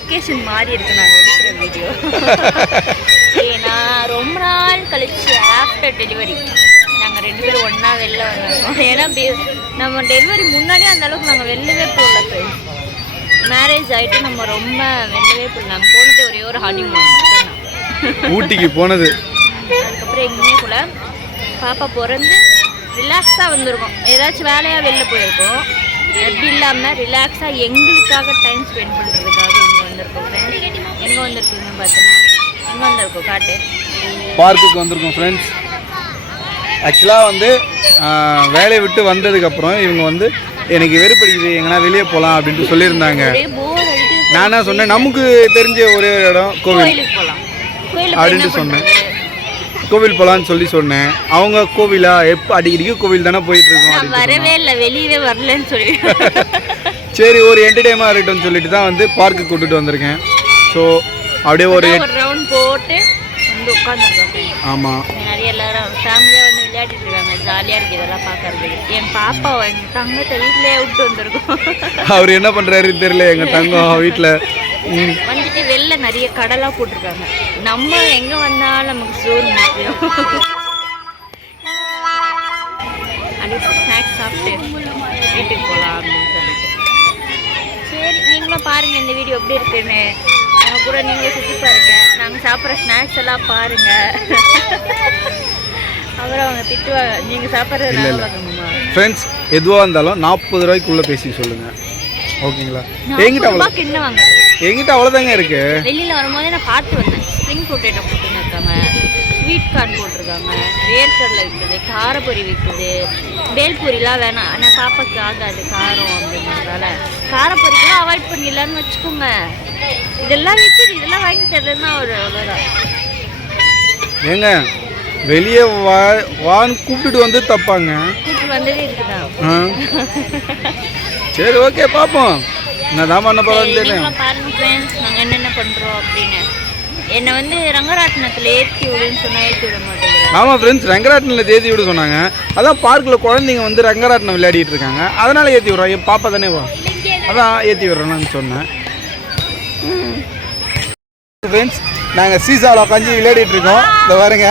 Situation மாறி இருக்கு. நாங்கள் எடுக்கிற வீடியோ ஏன்னா ரொம்ப நாள் கழிச்சு ஆஃப்டர் டெலிவரி நாங்கள் ரெண்டு பேரும் ஒன்றா வெளில வந்திருக்கோம் ஏன்னா நம்ம டெலிவரி முன்னாடியே அந்த அளவுக்கு நாங்கள் வெளிலவே போகல ஃப்ரெண்ட்ஸ் மேரேஜ் ஆகிட்டு நம்ம ரொம்ப வெளிலவே போகல. நாங்கள் போனது ஒரே ஒரு ஹனிமூன் ஊட்டிக்கு போனது. அதுக்கப்புறம் எங்கேயுமே போல பாப்பா பிறந்து ரிலாக்ஸாக வந்திருக்கோம். ஏதாச்சும் வேலையாக வெளில போயிருக்கோம். அப்படி இல்லாமல் ரிலாக்ஸாக எங்களுக்காக டைம் ஸ்பெண்ட் பண்ணுறதுக்காக இங்கே வந்திருக்கோம் எங்கே வந்திருக்கீங்கன்னு பார்த்தோன்னா எங்கே வந்திருக்கோம்? காட்டு. பார்க்குக்கு வந்திருக்கோம் ஃப்ரெண்ட்ஸ் ஆக்சுவலாக வந்து வேலையை விட்டு வந்ததுக்கப்புறம் இவங்க வந்து எனக்கு வெறுப்படிக்குது எங்கன்னா வெளியே போகலாம் அப்படின்ட்டு சொல்லியிருந்தாங்க. நான் சொன்னேன் நமக்கு தெரிஞ்ச ஒரே இடம் கோவில். அப்படின்ட்டு சொன்னேன். கோவில் போகலான்னு சொல்லி சொன்னேன். அவங்க கோவிலா? எப்போ அடிக்கடிக்கு கோவில் தானே போயிட்டு இருக்கோம் வரவே இல்லை வெளியவே வரலன்னு சொல்லி. சரி ஒரு என்டர்டைமாக இருக்கட்டும்னு சொல்லிட்டு தான் வந்து பார்க்கு கூட்டிட்டு வந்திருக்கேன். ஸோ அப்படியே ஒரு ரவுண்ட் போட்டு வந்து உட்காந்துருக்கோம் ஆமாம் நிறைய எல்லாரும் ஃபேமிலியாக வந்து விளையாடிட்டு இருக்காங்க. ஜாலியாக இருக்குது இதெல்லாம் பார்க்கறதுக்கு. என் பாப்பா என் தங்கத்தை வீட்டிலேயே விட்டு வந்திருக்கோம். அவர் என்ன பண்ணுறாருன்னு தெரியல எங்கள் தங்கம் வீட்டில் வந்துட்டு வெளில நிறைய கடலாக போட்டிருக்காங்க. நம்ம எங்கே வந்தாலும் நமக்கு சோறு முக்கியம். அப்படியே ஸ்நாக்ஸ் சாப்பிட்டு வீட்டுக்கு போகலாம் அப்படின்னு சொல்லிட்டு. சரி நீங்களும் பாருங்கள் இந்த வீடியோ எப்படி இருக்குன்னு. கூட நீங்களே சுற்றி பாருங்க. நாங்கள் சாப்பிட்ற ஸ்நாக்ஸ் எல்லாம் பாருங்க. அப்புறம் அவங்க திட்டுவாங்க நீங்கள் சாப்பிட்றது பார்க்கணுமா? ஃப்ரெண்ட்ஸ் எதுவாக இருந்தாலும் நாற்பது ரூபாய்க்குள்ளே பேசி சொல்லுங்கள் ஓகேங்களா? எங்கிட்ட அவ்வளோ ரூபாய்க்கு என்ன வாங்க? எங்கிட்ட அவ்வளோதாங்க இருக்கு. வெளியில வரும்போதே நான் பார்த்து வந்தேன். ஸ்ப்ரிங் பொட்டேட்டோ போட்டுன்னு இருக்காங்க ஸ்வீட் கார்ன் போட்டிருக்காங்க. வேர்க்கடலை விற்குது காரப்பொரி விற்குது பேல்பூரிலாம் வேணாம். ஆனால் பாப்பாக்கு ஆகாது காரம் அப்படிங்கிறதால காரப்பொரிக்கெல்லாம் அவாய்ட் பண்ணிடலான்னு வச்சுக்கோங்க. இதெல்லாம் விற்குது இதெல்லாம் வாங்கி தரலன்னா ஒரு அவ்வளோதான் ஏங்க வெளியே வா வான்னு கூப்பிட்டுட்டு வந்து தப்பாங்க. கூப்பிட்டு வந்ததே இருக்குதா? சரி ஓகே பார்ப்போம் என்னதான் பண்ண போகிறோன்னு தெரியும் நீங்களும் பாருங்க ஃப்ரெண்ட்ஸ் நாங்கள் என்னென்ன பண்ணுறோம் அப்படின்னு. என்னை வந்து ரங்கராட்டினத்தில் ஏற்றி விடுன்னு சொன்னால் ஏற்றி விட மாட்டேங்கிறேன் ஆமாம் ஃப்ரெண்ட்ஸ் ரங்கராட்டினில் ஏற்றி விட சொன்னாங்க. அதான் பார்க்கில் குழந்தைங்க வந்து ரங்கராட்டினம் விளையாடிட்டு இருக்காங்க. அதனால் ஏற்றி விட்றோம். என் பாப்பா தானே வா. அதான் ஏற்றி விட்றேன்னு சொன்னேன். ஃப்ரெண்ட்ஸ் நாங்கள் சீசாவில் உட்காந்து விளையாடிட்டு இருக்கோம். இந்த பாருங்க.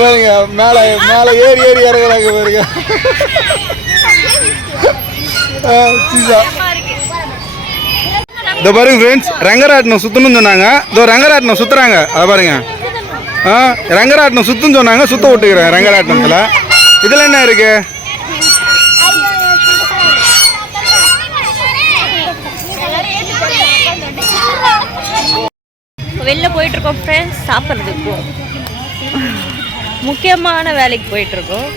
பாருங்க. மேலே மேலே ஏறி ஏறி இறங்குறாங்க பாருங்க. சீசா இந்த பாருங்க ஃப்ரெண்ட்ஸ் ரங்கராட்டினம் சுற்றணும்னு சொன்னாங்க. இதோ ரங்கராட்டினம் சுற்றுறாங்க அதை பாருங்க. ஆ ரங்கராட்டினம் சுற்றுன்னு சொன்னாங்க. சுத்த விட்டுக்கிறேன் ரங்கராட்டினத்தில். இதில் என்ன இருக்கு? வெளில போயிட்டு இருக்கோம் ஃப்ரெண்ட்ஸ் சாப்பிட்றதுக்கும் முக்கியமான வேலைக்கு போயிட்டு இருக்கோம்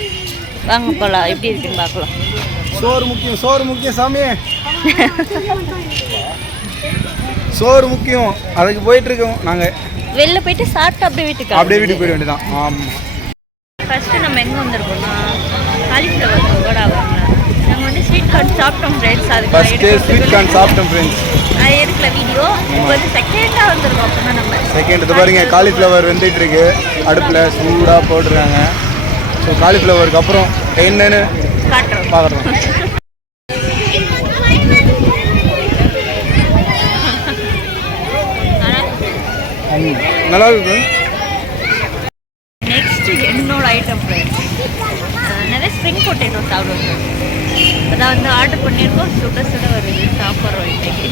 வாங்க போகலாம் எப்படி இருக்குன்னு பார்க்கலாம். சோறு முக்கியம் சோறு முக்கியம் சாமி. சோறு முக்கியம். அதுக்கு போயிட்டு இருக்கோம் நாங்கள் வெளில போயிட்டு சாப்பிட்டு அப்படியே வீட்டுக்கு அப்படியே வீட்டுக்கு போயிட வேண்டியதான் ஆமாம் ஃபர்ஸ்ட் நம்ம எங்கே வந்திருக்கோம்னா காலிஃப்ளவர் பகோடா வாங்கலாம் நாங்கள் வந்து ஸ்வீட் கார்ன் சாப்பிட்டோம் ஃப்ரெண்ட்ஸ் அதுக்கு ஃபஸ்ட்டு ஸ்வீட் கார்ன் சாப்பிட்டோம் ஃப்ரெண்ட்ஸ் அது எடுக்கல வீடியோ இப்போ வந்து செகண்டாக வந்திருக்கோம் அப்படின்னா நம்ம. செகண்ட் இது பாருங்க காலிஃப்ளவர் வெந்துட்டு இருக்கு. அடுப்பில் சூடாக போட்டுருக்காங்க. ஸோ காலிஃப்ளவருக்கு அப்புறம் என்னன்னு காட்டுறோம். பார்க்குறோம் நல்லா இருக்கு. நெக்ஸ்ட் என்னோட ஐட்டம் நிறைய ஸ்ப்ரிங் பொட்டேட்டோ சாப்பிடுவோம். அதான் வந்து ஆர்டர் பண்ணியிருக்கோம். சுட சுட வருது. சாப்பிட்றோம் இன்னைக்கு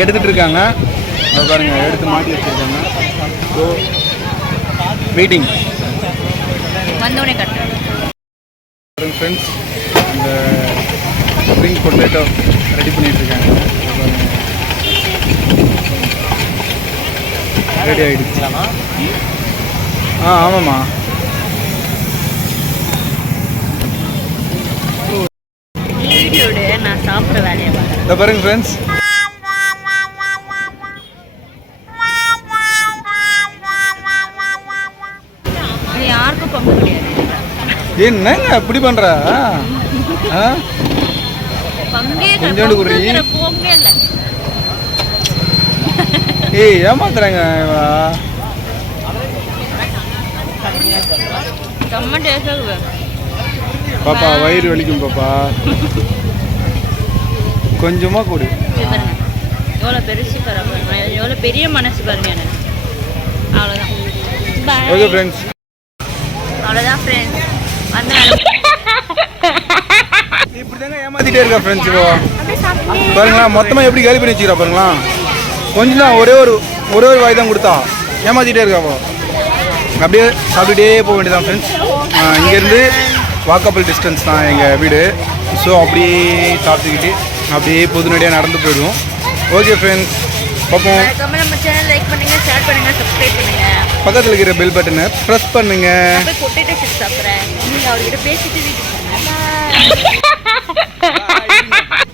எடுத்துட்டு இருக்காங்க. பாருங்க. எடுத்து மாட்டி வச்சிருக்காங்க. மீட்டிங் வந்தோடனே கட்டுறோம் ஃப்ரெண்ட்ஸ் இந்த ஸ்ப்ரிங் பொட்டேட்டோ ரெடி பண்ணிட்டு இருக்காங்க ரெடி ஆ ஆமாம்மா. வீடியோட நான் சாப்பிட்ற வேலையை இந்த பாருங்க ஃப்ரெண்ட்ஸ் யாருக்கும் பங்கு கிடையாது. என்னங்க இப்படி பண்ற? கொஞ்சோண்டு ஏய் ஏமாத்துறாங்க டேஸ்டாக பாப்பா வயிறு வலிக்கும் பாப்பா. கொஞ்சமாக கொடு. எவ்வளோ பெருசு பாருங்க எவ்வளோ பெரிய மனசு பாருங்க எனக்கு. அவ்வளோதான். ஓகே ஃப்ரெண்ட்ஸ் அவ்வளோதான் ஃப்ரெண்ட்ஸ் வந்து இப்படி தாங்க ஏமாத்திட்டே இருக்கா ஃப்ரெண்ட்ஸ் இப்போ? பாருங்களா மொத்தமாக எப்படி காலி பண்ணி வச்சுக்கிறா பாருங்களா கொஞ்சம் தான் ஒரே ஒரு ஒரே ஒரு வாய் தான் கொடுத்தா. ஏமாத்திட்டே இருக்கா அப்போ அப்படியே சாப்பிட்டுட்டே போக வேண்டியதான் ஃப்ரெண்ட்ஸ் இங்கேருந்து வாக்கபிள் டிஸ்டன்ஸ் தான் எங்கள் வீடு. ஸோ அப்படியே சாப்பிட்டுக்கிட்டு அப்படியே பொதுநடியாக நடந்து போயிடுவோம். ஓகே ஃப்ரெண்ட்ஸ் பார்ப்போம் மறக்காம நம்ம சேனல் லைக் பண்ணுங்க ஷேர் பண்ணுங்க சப்ஸ்கிரைப் பண்ணுங்க. பக்கத்தில் இருக்கிற பெல் பட்டனை ப்ரெஸ் பண்ணுங்கள் நான் போய் பொட்டேட்டோ சிப்ஸ் சாப்பிட்றேன். நீங்க அவர்கிட்ட பேசிட்டு வீட்டுக்கு போங்க. Bye.